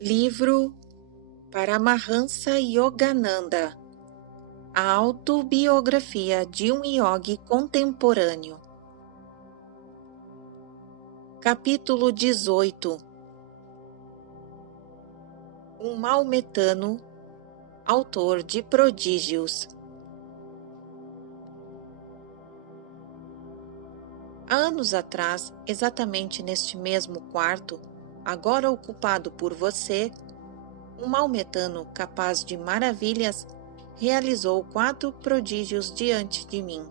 Livro Paramahansa Yogananda, a autobiografia de um yogi contemporâneo. Capítulo 18. Um maometano, autor de prodígios. Há anos atrás, exatamente neste mesmo quarto, agora ocupado por você, um maometano capaz de maravilhas realizou 4 prodígios diante de mim.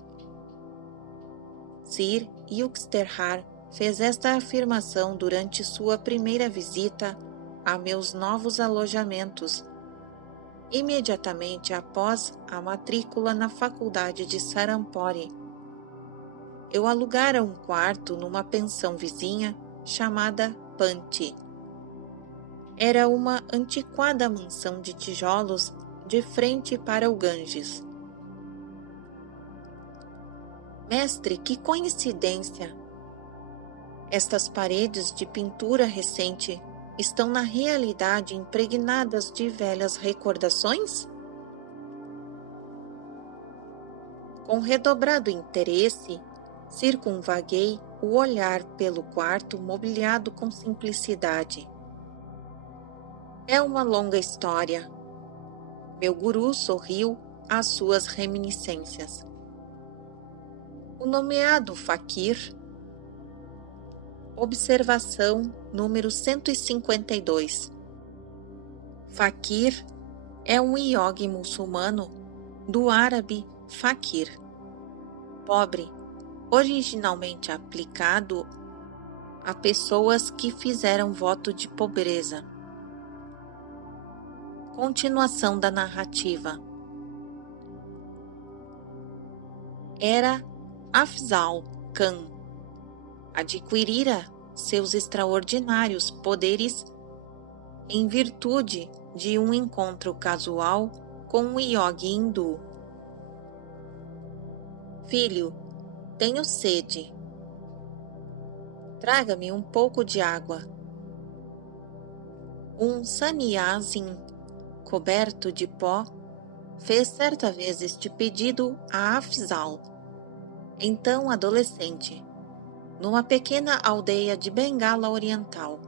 Sir Yukteswar fez esta afirmação durante sua primeira visita a meus novos alojamentos, imediatamente após a matrícula na faculdade de Sarampore. Eu alugara um quarto numa pensão vizinha chamada Panti. Era uma antiquada mansão de tijolos de frente para o Ganges. Mestre, que coincidência! Estas paredes de pintura recente estão na realidade impregnadas de velhas recordações? Com redobrado interesse, circunvaguei o olhar pelo quarto mobiliado com simplicidade. É uma longa história. Meu guru sorriu às suas reminiscências. O nomeado Fakir. Observação número 152. Fakir é um yogi muçulmano do árabe fakir, pobre, originalmente aplicado a pessoas que fizeram voto de pobreza. Continuação da narrativa. Era Afzal Khan. Adquirira seus extraordinários poderes em virtude de um encontro casual com um yogi hindu. Filho, tenho sede. Traga-me um pouco de água. Um sannyasin coberto de pó fez certa vez este pedido a Afzal, então adolescente, numa pequena aldeia de Bengala Oriental.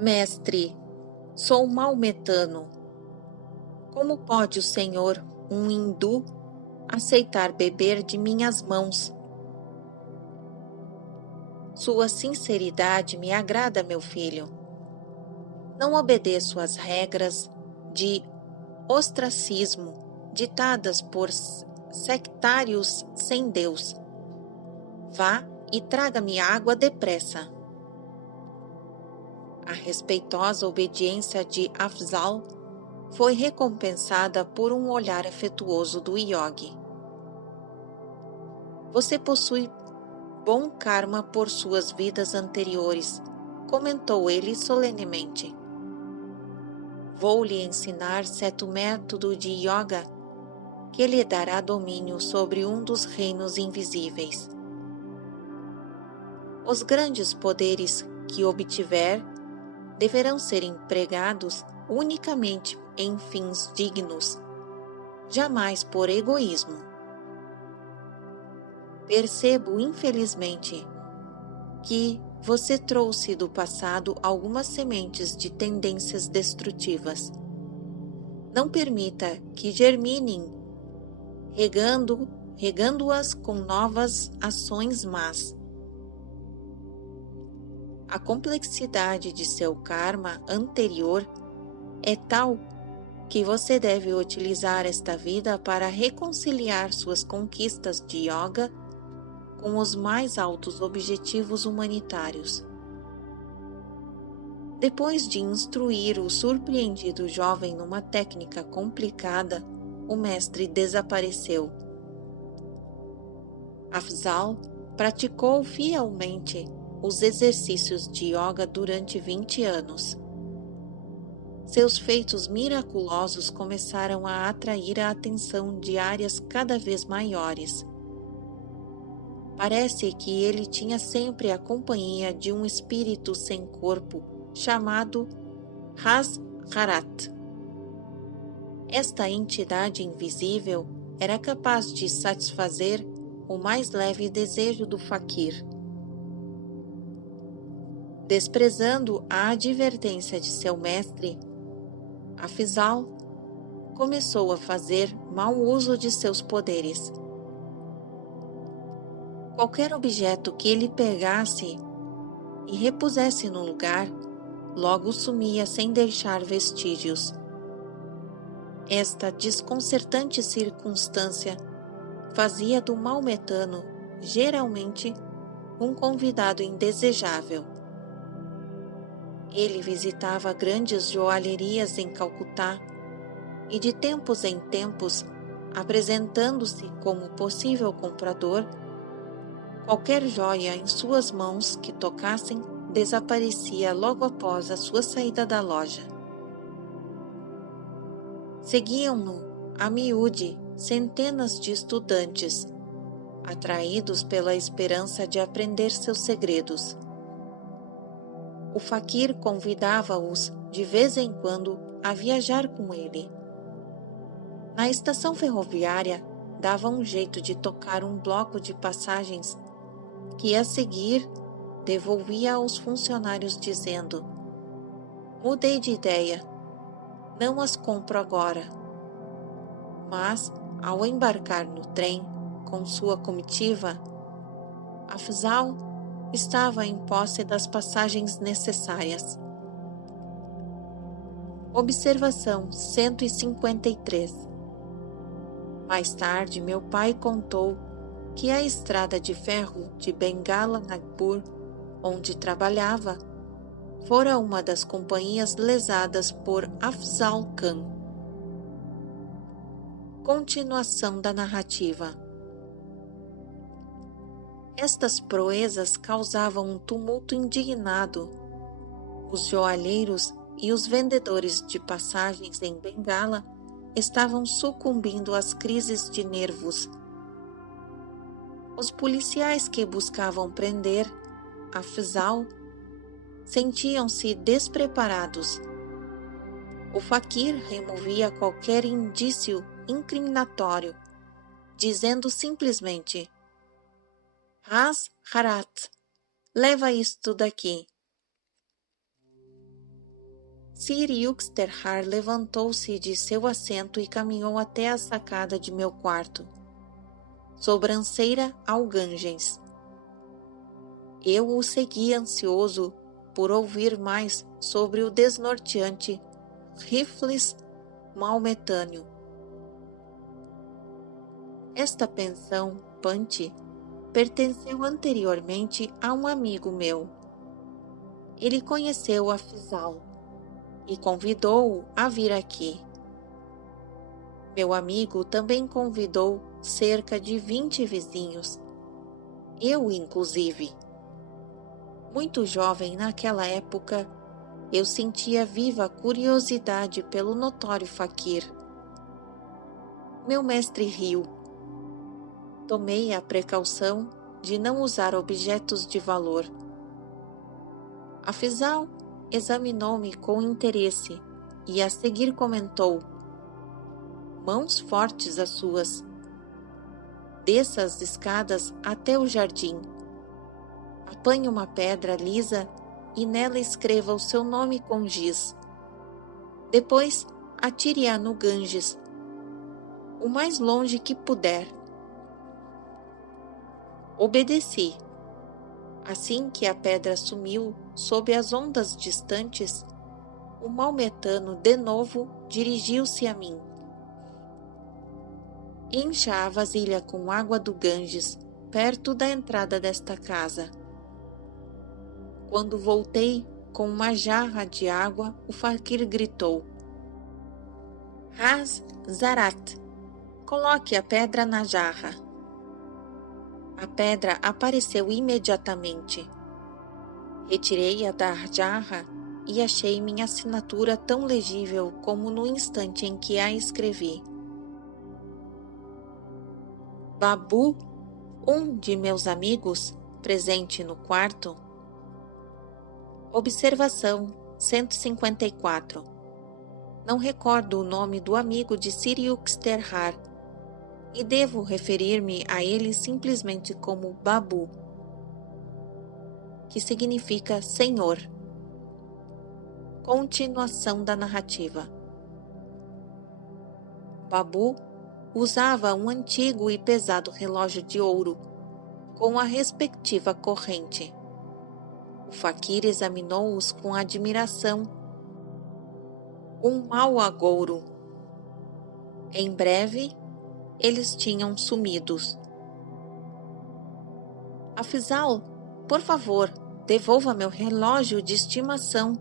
Mestre, sou maometano. Como pode o senhor, um hindu, aceitar beber de minhas mãos? Sua sinceridade me agrada, meu filho. Não obedeço às regras de ostracismo ditadas por sectários sem Deus. Vá e traga-me água depressa. A respeitosa obediência de Afzal foi recompensada por um olhar afetuoso do yogi. Você possui bom karma por suas vidas anteriores, comentou ele solenemente. Vou lhe ensinar certo método de yoga que lhe dará domínio sobre um dos reinos invisíveis. Os grandes poderes que obtiver deverão ser empregados unicamente em fins dignos, jamais por egoísmo. Percebo, infelizmente, que você trouxe do passado algumas sementes de tendências destrutivas. Não permita que germinem, regando-as com novas ações más. A complexidade de seu karma anterior é tal que você deve utilizar esta vida para reconciliar suas conquistas de yoga com os mais altos objetivos humanitários. Depois de instruir o surpreendido jovem numa técnica complicada, o mestre desapareceu. Afzal praticou fielmente os exercícios de yoga durante 20 anos. Seus feitos miraculosos começaram a atrair a atenção de áreas cada vez maiores. Parece que ele tinha sempre a companhia de um espírito sem corpo chamado Hazharat. Esta entidade invisível era capaz de satisfazer o mais leve desejo do faquir. Desprezando a advertência de seu mestre, Afzal começou a fazer mau uso de seus poderes. Qualquer objeto que ele pegasse e repusesse no lugar, logo sumia sem deixar vestígios. Esta desconcertante circunstância fazia do maometano, geralmente, um convidado indesejável. Ele visitava grandes joalherias em Calcutá e, de tempos em tempos, apresentando-se como possível comprador, qualquer joia em suas mãos que tocassem desaparecia logo após a sua saída da loja. Seguiam-no a miúde centenas de estudantes, atraídos pela esperança de aprender seus segredos. O faquir convidava-os de vez em quando a viajar com ele. Na estação ferroviária, dava um jeito de tocar um bloco de passagens que, a seguir, devolvia aos funcionários dizendo: "Mudei de ideia, não as compro agora." Mas, ao embarcar no trem com sua comitiva, Afzal estava em posse das passagens necessárias. Observação 153. Mais tarde, meu pai contou que a estrada de ferro de Bengala Nagpur, onde trabalhava, fora uma das companhias lesadas por Afzal Khan. Continuação da narrativa. Estas proezas causavam um tumulto indignado. Os joalheiros e os vendedores de passagens em Bengala estavam sucumbindo às crises de nervos. Os policiais que buscavam prender Afzal sentiam-se despreparados. O faquir removia qualquer indício incriminatório, dizendo simplesmente: "Hazharat, leva isto daqui." Sir Yuxterhar levantou-se de seu assento e caminhou até a sacada de meu quarto, sobranceira ao Ganges. Eu o segui ansioso por ouvir mais sobre o desnorteante Rifles maometâneo. Esta pensão, Panti, pertenceu anteriormente a um amigo meu. Ele conheceu Afzal e convidou-o a vir aqui. Meu amigo também convidou cerca de 20 vizinhos, eu inclusive. Muito jovem naquela época, eu sentia viva curiosidade pelo notório faquir. Meu mestre riu. Tomei a precaução de não usar objetos de valor. Afzal examinou-me com interesse e a seguir comentou: "Mãos fortes as suas. Desça as escadas até o jardim. Apanhe uma pedra lisa e nela escreva o seu nome com giz. Depois, atire-a no Ganges, o mais longe que puder." Obedeci. Assim que a pedra sumiu sob as ondas distantes, o maometano de novo dirigiu-se a mim. "Encha a vasilha com água do Ganges, perto da entrada desta casa." Quando voltei com uma jarra de água, o faquir gritou: "Hazharat, coloque a pedra na jarra." A pedra apareceu imediatamente. Retirei-a da jarra e achei minha assinatura tão legível como no instante em que a escrevi. Babu, um de meus amigos, presente no quarto. Observação 154. Não recordo o nome do amigo de Siriuxterhar e devo referir-me a ele simplesmente como Babu, que significa Senhor. Continuação da narrativa. Babu usava um antigo e pesado relógio de ouro, com a respectiva corrente. O faquir examinou-os com admiração. Um mau agouro. Em breve, eles tinham sumidos. Afzal, por favor, devolva meu relógio de estimação.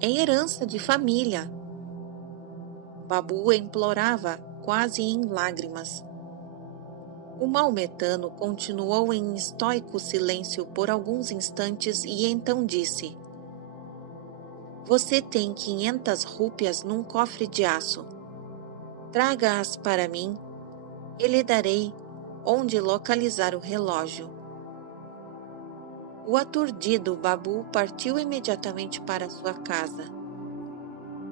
É herança de família. Babu implorava, quase em lágrimas. O maometano continuou em estoico silêncio por alguns instantes e então disse: Você tem 500 rúpias num cofre de aço. Traga-as para mim e lhe darei onde localizar o relógio. O aturdido Babu partiu imediatamente para sua casa.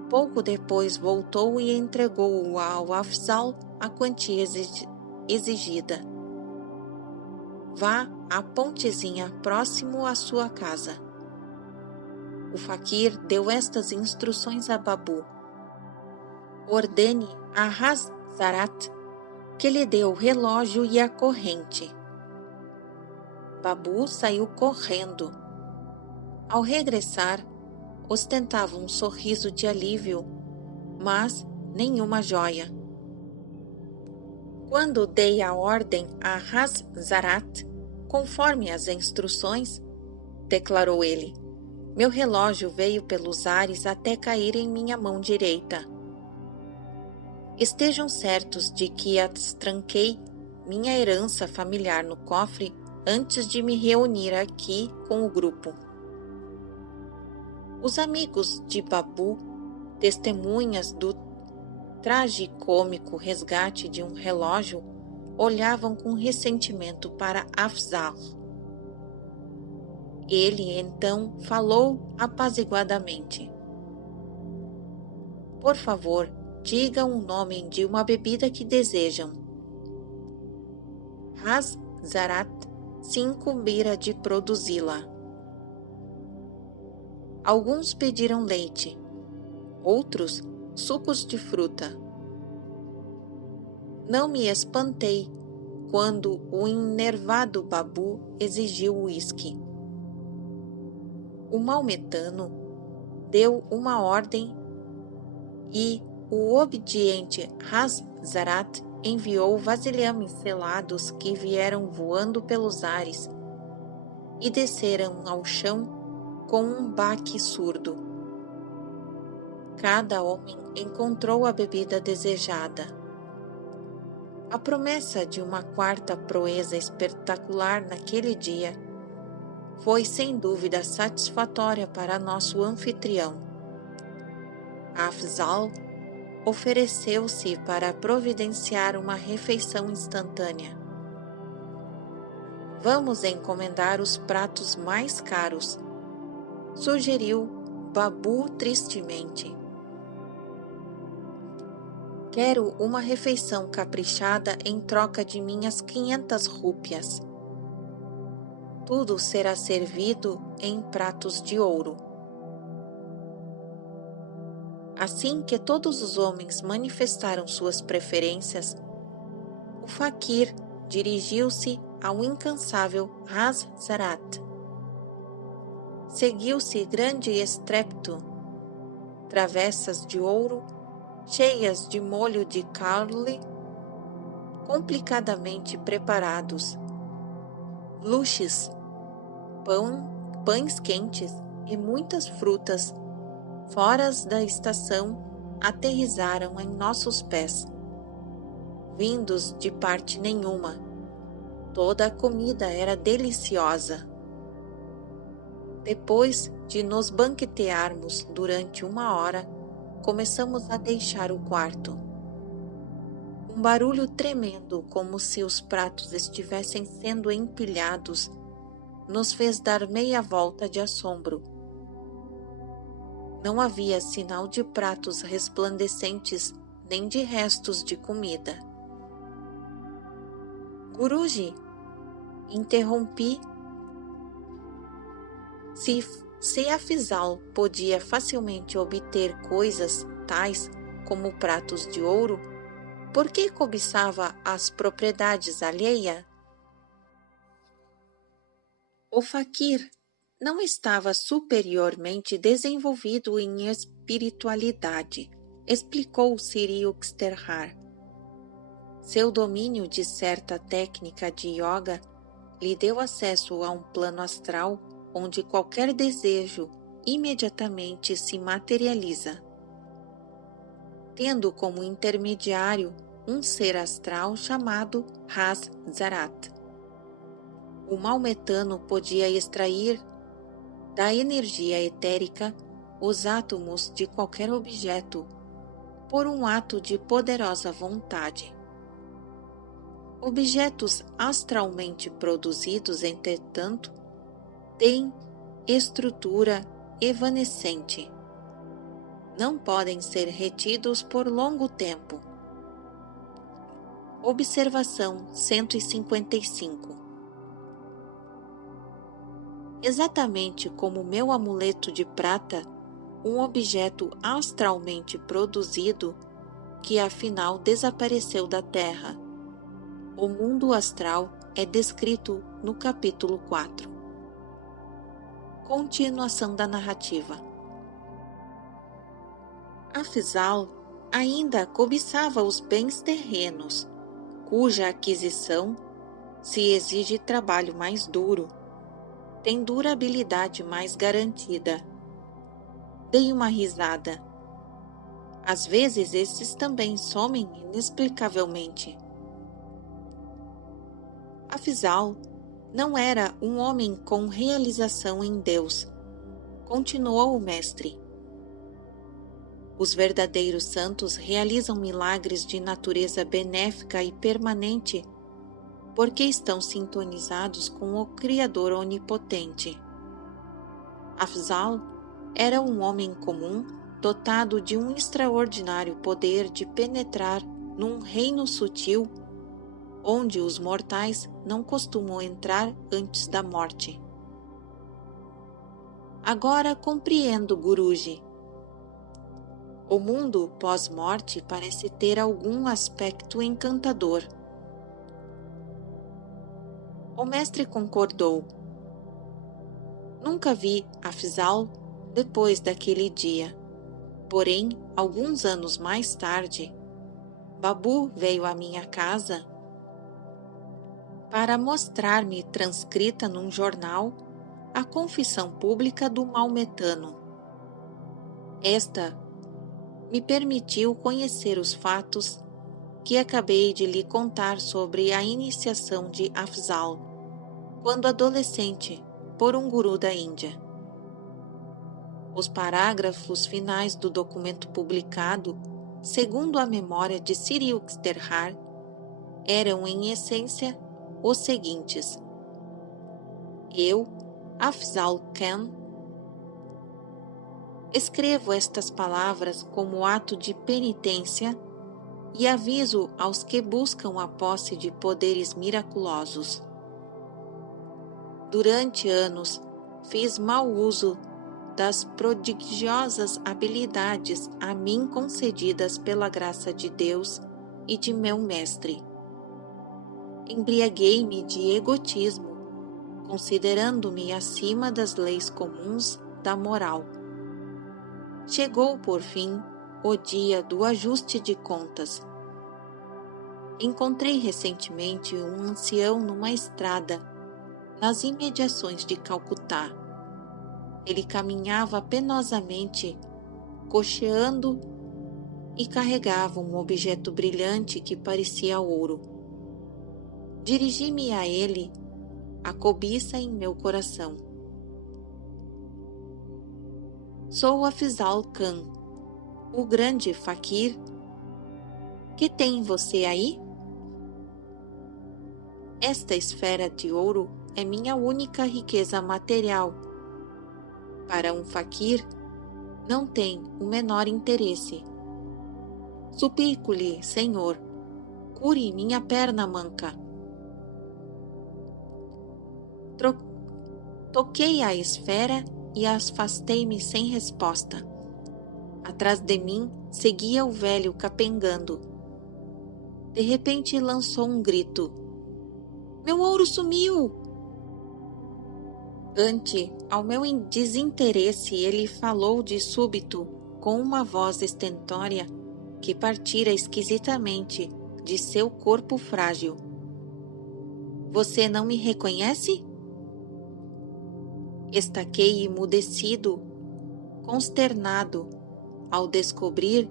Pouco depois voltou e entregou ao Afzal a quantia exigida. Vá à pontezinha próximo à sua casa. O faquir deu estas instruções a Babu. Ordene a Hazarat que lhe dê o relógio e a corrente. Babu saiu correndo. Ao regressar, ostentava um sorriso de alívio, mas nenhuma joia. Quando dei a ordem a Hazarat, conforme as instruções, declarou ele, meu relógio veio pelos ares até cair em minha mão direita. Estejam certos de que tranquei minha herança familiar no cofre antes de me reunir aqui com o grupo. Os amigos de Babu, testemunhas do tragicômico resgate de um relógio, olhavam com ressentimento para Afzal. Ele, então, falou apaziguadamente. Por favor, digam o nome de uma bebida que desejam. Hazarat se incumbira de produzi-la. Alguns pediram leite, outros sucos de fruta. Não me espantei quando o enervado Babu exigiu uísque. O maometano deu uma ordem e o obediente Hazarat enviou vasilhames selados que vieram voando pelos ares e desceram ao chão com um baque surdo. Cada homem encontrou a bebida desejada. A promessa de uma quarta proeza espetacular naquele dia foi sem dúvida satisfatória para nosso anfitrião. Afzal ofereceu-se para providenciar uma refeição instantânea. Vamos encomendar os pratos mais caros, sugeriu Babu tristemente. Quero uma refeição caprichada em troca de minhas 500 rúpias. Tudo será servido em pratos de ouro. Assim que todos os homens manifestaram suas preferências, o faquir dirigiu-se ao incansável Hazarat. Seguiu-se grande estrépito, travessas de ouro, cheias de molho de caule, complicadamente preparados, luxes, pães quentes e muitas frutas, fora da estação, aterrizaram em nossos pés. Vindos de parte nenhuma, toda a comida era deliciosa. Depois de nos banquetearmos durante 1 hora, começamos a deixar o quarto. Um barulho tremendo, como se os pratos estivessem sendo empilhados, nos fez dar meia volta de assombro. Não havia sinal de pratos resplandecentes nem de restos de comida. Guruji, interrompi. Se Afzal podia facilmente obter coisas tais como pratos de ouro, por que cobiçava as propriedades alheias? O faquir não estava superiormente desenvolvido em espiritualidade, explicou Sri Yukteswar. Seu domínio de certa técnica de yoga lhe deu acesso a um plano astral onde qualquer desejo imediatamente se materializa, tendo como intermediário um ser astral chamado Ras-Zarat. O maometano podia extrair da energia etérica os átomos de qualquer objeto por um ato de poderosa vontade. Objetos astralmente produzidos, entretanto, têm estrutura evanescente. Não podem ser retidos por longo tempo. Observação 155. Exatamente como meu amuleto de prata, um objeto astralmente produzido que afinal desapareceu da Terra. O mundo astral é descrito no capítulo 4. Continuação da narrativa. Afzal ainda cobiçava os bens terrenos, cuja aquisição se exige trabalho mais duro, tem durabilidade mais garantida. Dei uma risada. Às vezes esses também somem inexplicavelmente. Afzal não era um homem com realização em Deus, continuou o mestre. Os verdadeiros santos realizam milagres de natureza benéfica e permanente porque estão sintonizados com o Criador onipotente. Afzal era um homem comum dotado de um extraordinário poder de penetrar num reino sutil onde os mortais não costumam entrar antes da morte. Agora compreendo, Guruji. O mundo pós-morte parece ter algum aspecto encantador. O mestre concordou. Nunca vi Afzal depois daquele dia. Porém, alguns anos mais tarde, Babu veio à minha casa para mostrar-me transcrita num jornal a confissão pública do maometano. Esta me permitiu conhecer os fatos que acabei de lhe contar sobre a iniciação de Afzal, quando adolescente, por um guru da Índia. Os parágrafos finais do documento publicado, segundo a memória de Sri Yukteswar, eram em essência os seguintes: Eu, Afzal Khan, escrevo estas palavras como ato de penitência e aviso aos que buscam a posse de poderes miraculosos. Durante anos, fiz mau uso das prodigiosas habilidades a mim concedidas pela graça de Deus e de meu mestre. Embriaguei-me de egotismo, considerando-me acima das leis comuns da moral. Chegou, por fim, o dia do ajuste de contas. Encontrei recentemente um ancião numa estrada, nas imediações de Calcutá. Ele caminhava penosamente, cocheando, e carregava um objeto brilhante que parecia ouro. Dirigi-me a ele, a cobiça em meu coração. Sou Afzal Khan, o grande faquir. Que tem você aí? Esta esfera de ouro é minha única riqueza material. Para um faquir, não tem o menor interesse. Suplico-lhe, Senhor, cure minha perna manca. Toquei a esfera e afastei-me sem resposta. Atrás de mim seguia o velho capengando. De repente lançou um grito. Meu ouro sumiu! Ante ao meu desinteresse, ele falou de súbito, com uma voz estentória que partira esquisitamente de seu corpo frágil. Você não me reconhece? Estaquei emudecido, consternado, ao descobrir,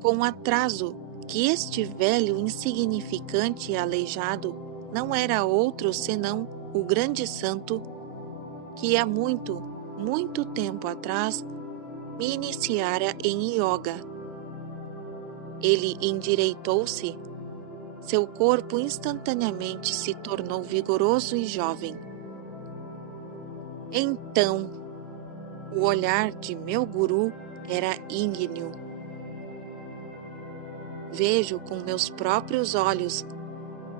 com atraso, que este velho insignificante e aleijado não era outro senão o grande santo que há muito, muito tempo atrás me iniciara em yoga. Ele endireitou-se, seu corpo instantaneamente se tornou vigoroso e jovem. Então, o olhar de meu guru era ígneo. Vejo com meus próprios olhos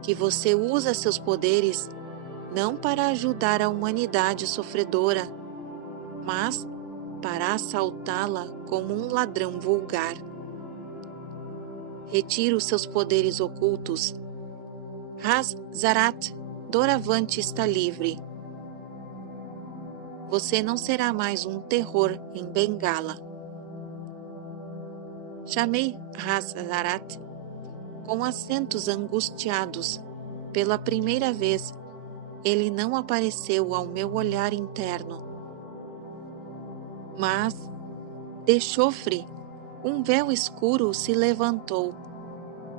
que você usa seus poderes não para ajudar a humanidade sofredora, mas para assaltá-la como um ladrão vulgar. Retiro seus poderes ocultos. Zarat doravante está livre. Você não será mais um terror em Bengala. Chamei Zarat com acentos angustiados. Pela primeira vez, ele não apareceu ao meu olhar interno. Mas, de chofre, um véu escuro se levantou.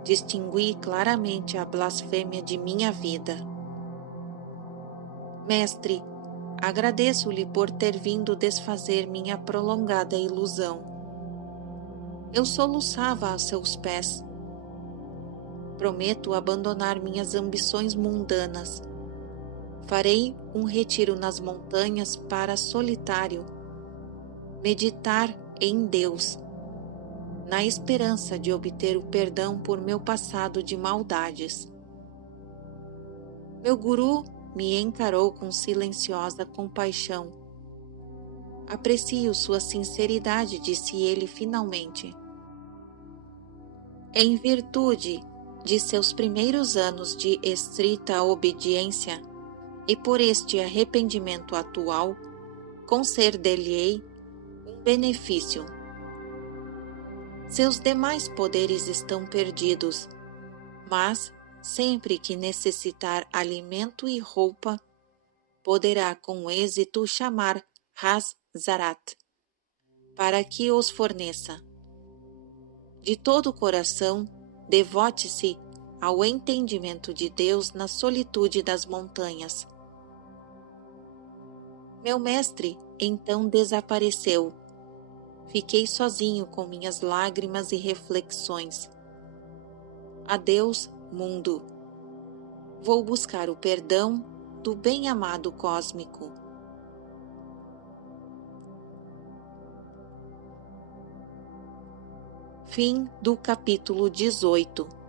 Distingui claramente a blasfêmia de minha vida. Mestre, agradeço-lhe por ter vindo desfazer minha prolongada ilusão. Eu soluçava a seus pés. Prometo abandonar minhas ambições mundanas. Farei um retiro nas montanhas para solitário, meditar em Deus, na esperança de obter o perdão por meu passado de maldades. Meu guru me encarou com silenciosa compaixão. Aprecio sua sinceridade, disse ele finalmente. Em virtude de seus primeiros anos de estrita obediência e por este arrependimento atual, conceder-lhe-ei um benefício. Seus demais poderes estão perdidos, mas, sempre que necessitar alimento e roupa, poderá com êxito chamar Zarat para que os forneça. De todo o coração, devote-se ao entendimento de Deus na solitude das montanhas. Meu mestre então desapareceu. Fiquei sozinho com minhas lágrimas e reflexões. Adeus, mundo. Vou buscar o perdão do bem-amado cósmico. Fim do capítulo 18.